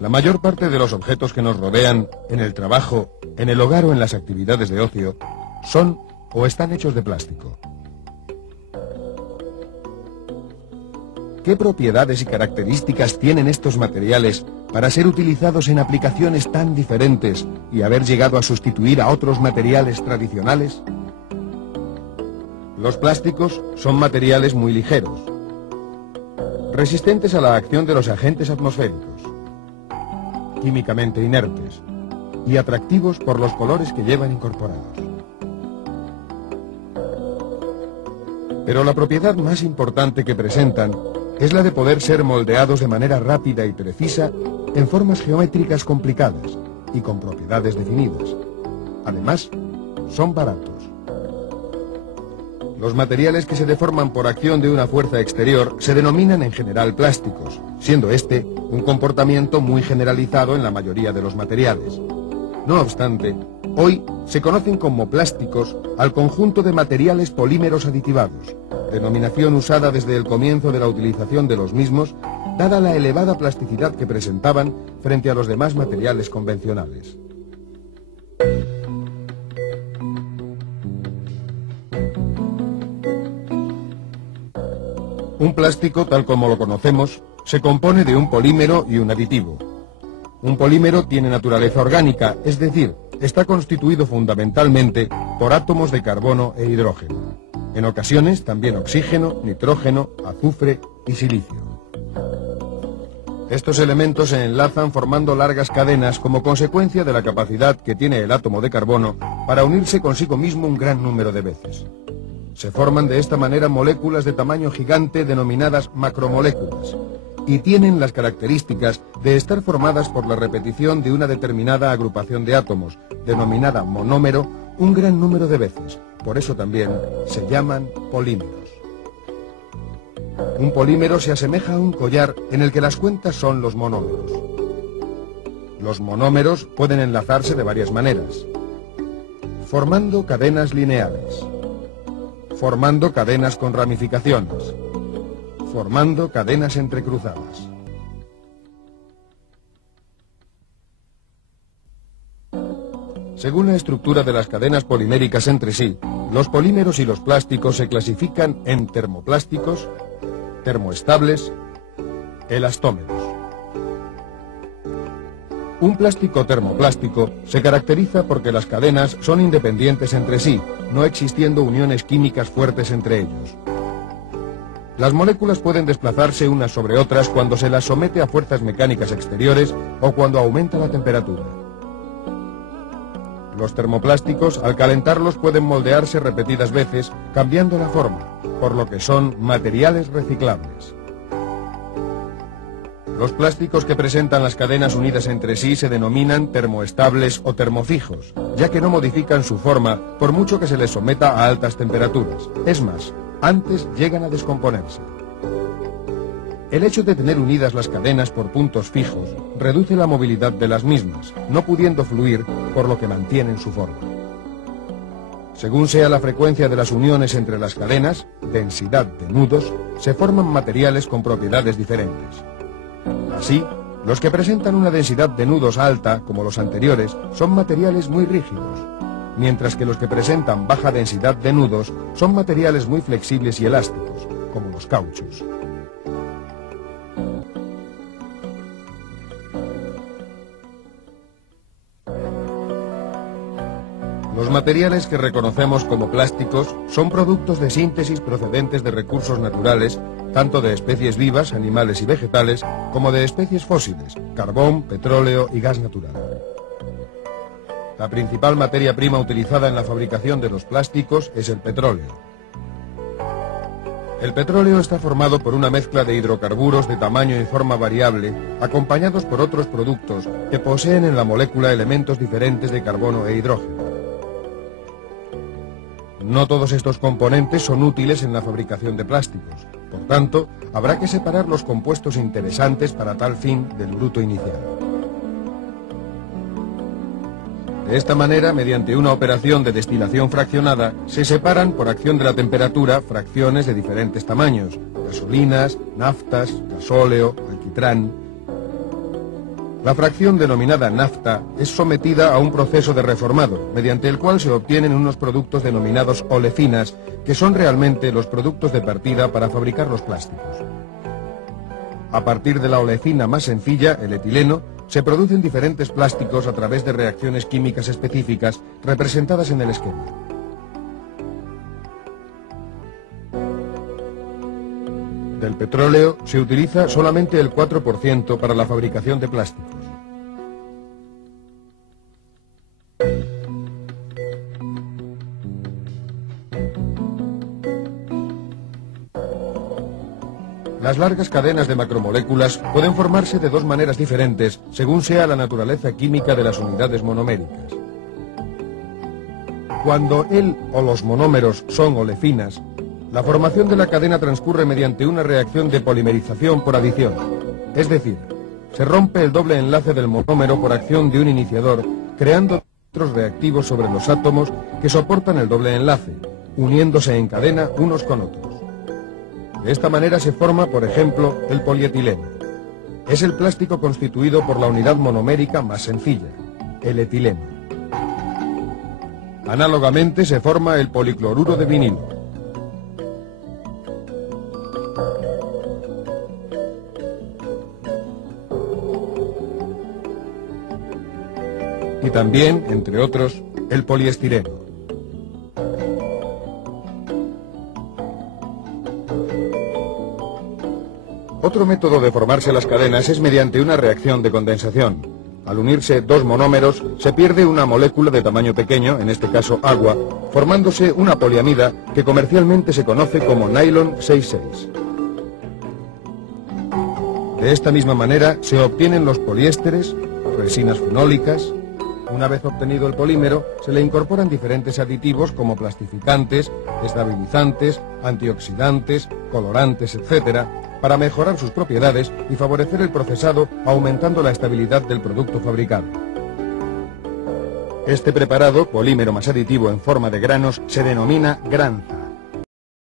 La mayor parte de los objetos que nos rodean, en el trabajo, en el hogar o en las actividades de ocio, son o están hechos de plástico. ¿Qué propiedades y características tienen estos materiales para ser utilizados en aplicaciones tan diferentes y haber llegado a sustituir a otros materiales tradicionales? Los plásticos son materiales muy ligeros, resistentes a la acción de los agentes atmosféricos, químicamente inertes y atractivos por los colores que llevan incorporados. Pero la propiedad más importante que presentan es la de poder ser moldeados de manera rápida y precisa en formas geométricas complicadas y con propiedades definidas. Además, son baratos. Los materiales que se deforman por acción de una fuerza exterior se denominan en general plásticos, siendo este un comportamiento muy generalizado en la mayoría de los materiales. No obstante, hoy se conocen como plásticos al conjunto de materiales polímeros aditivados, denominación usada desde el comienzo de la utilización de los mismos, dada la elevada plasticidad que presentaban frente a los demás materiales convencionales. Un plástico, tal como lo conocemos, se compone de un polímero y un aditivo. Un polímero tiene naturaleza orgánica, es decir, está constituido fundamentalmente por átomos de carbono e hidrógeno. En ocasiones también oxígeno, nitrógeno, azufre y silicio. Estos elementos se enlazan formando largas cadenas como consecuencia de la capacidad que tiene el átomo de carbono para unirse consigo mismo un gran número de veces. Se forman de esta manera moléculas de tamaño gigante denominadas macromoléculas y tienen las características de estar formadas por la repetición de una determinada agrupación de átomos, denominada monómero, un gran número de veces. Por eso también se llaman polímeros. Un polímero se asemeja a un collar en el que las cuentas son los monómeros. Los monómeros pueden enlazarse de varias maneras, formando cadenas lineales, formando cadenas con ramificaciones, formando cadenas entrecruzadas. Según la estructura de las cadenas poliméricas entre sí, los polímeros y los plásticos se clasifican en termoplásticos, termoestables, elastómeros. Un plástico termoplástico se caracteriza porque las cadenas son independientes entre sí, no existiendo uniones químicas fuertes entre ellos. Las moléculas pueden desplazarse unas sobre otras cuando se las somete a fuerzas mecánicas exteriores o cuando aumenta la temperatura. Los termoplásticos, al calentarlos, pueden moldearse repetidas veces, cambiando la forma, por lo que son materiales reciclables. Los plásticos que presentan las cadenas unidas entre sí se denominan termoestables o termofijos, ya que no modifican su forma por mucho que se les someta a altas temperaturas. Es más, antes llegan a descomponerse. El hecho de tener unidas las cadenas por puntos fijos reduce la movilidad de las mismas, no pudiendo fluir, por lo que mantienen su forma. Según sea la frecuencia de las uniones entre las cadenas, densidad de nudos, se forman materiales con propiedades diferentes. Así, los que presentan una densidad de nudos alta, como los anteriores, son materiales muy rígidos, mientras que los que presentan baja densidad de nudos son materiales muy flexibles y elásticos, como los cauchos. Los materiales que reconocemos como plásticos son productos de síntesis procedentes de recursos naturales, tanto de especies vivas, animales y vegetales, como de especies fósiles, carbón, petróleo y gas natural. La principal materia prima utilizada en la fabricación de los plásticos es el petróleo. El petróleo está formado por una mezcla de hidrocarburos de tamaño y forma variable, acompañados por otros productos que poseen en la molécula elementos diferentes de carbono e hidrógeno. No todos estos componentes son útiles en la fabricación de plásticos. Por tanto, habrá que separar los compuestos interesantes para tal fin del bruto inicial. De esta manera, mediante una operación de destilación fraccionada, se separan por acción de la temperatura fracciones de diferentes tamaños: gasolinas, naftas, gasóleo, alquitrán. La fracción denominada nafta es sometida a un proceso de reformado, mediante el cual se obtienen unos productos denominados olecinas, que son realmente los productos de partida para fabricar los plásticos. A partir de la olecina más sencilla, el etileno, se producen diferentes plásticos a través de reacciones químicas específicas representadas en el esquema. Del petróleo se utiliza solamente el 4% para la fabricación de plásticos. Las largas cadenas de macromoléculas pueden formarse de dos maneras diferentes según sea la naturaleza química de las unidades monoméricas. Cuando el o los monómeros son olecinas, la formación de la cadena transcurre mediante una reacción de polimerización por adición, es decir, se rompe el doble enlace del monómero por acción de un iniciador, creando otros reactivos sobre los átomos que soportan el doble enlace, uniéndose en cadena unos con otros. De esta manera se forma, por ejemplo, el polietileno. Es el plástico constituido por la unidad monomérica más sencilla, el etileno. Análogamente se forma el policloruro de vinilo. Y también, entre otros, el poliestireno. Otro método de formarse las cadenas es mediante una reacción de condensación. Al unirse dos monómeros, se pierde una molécula de tamaño pequeño, en este caso agua, formándose una poliamida que comercialmente se conoce como nylon 6,6. De esta misma manera se obtienen los poliésteres, resinas fenólicas. Una vez obtenido el polímero, se le incorporan diferentes aditivos como plastificantes, estabilizantes, antioxidantes, colorantes, etc., para mejorar sus propiedades y favorecer el procesado, aumentando la estabilidad del producto fabricado. Este preparado, polímero más aditivo en forma de granos, se denomina granza.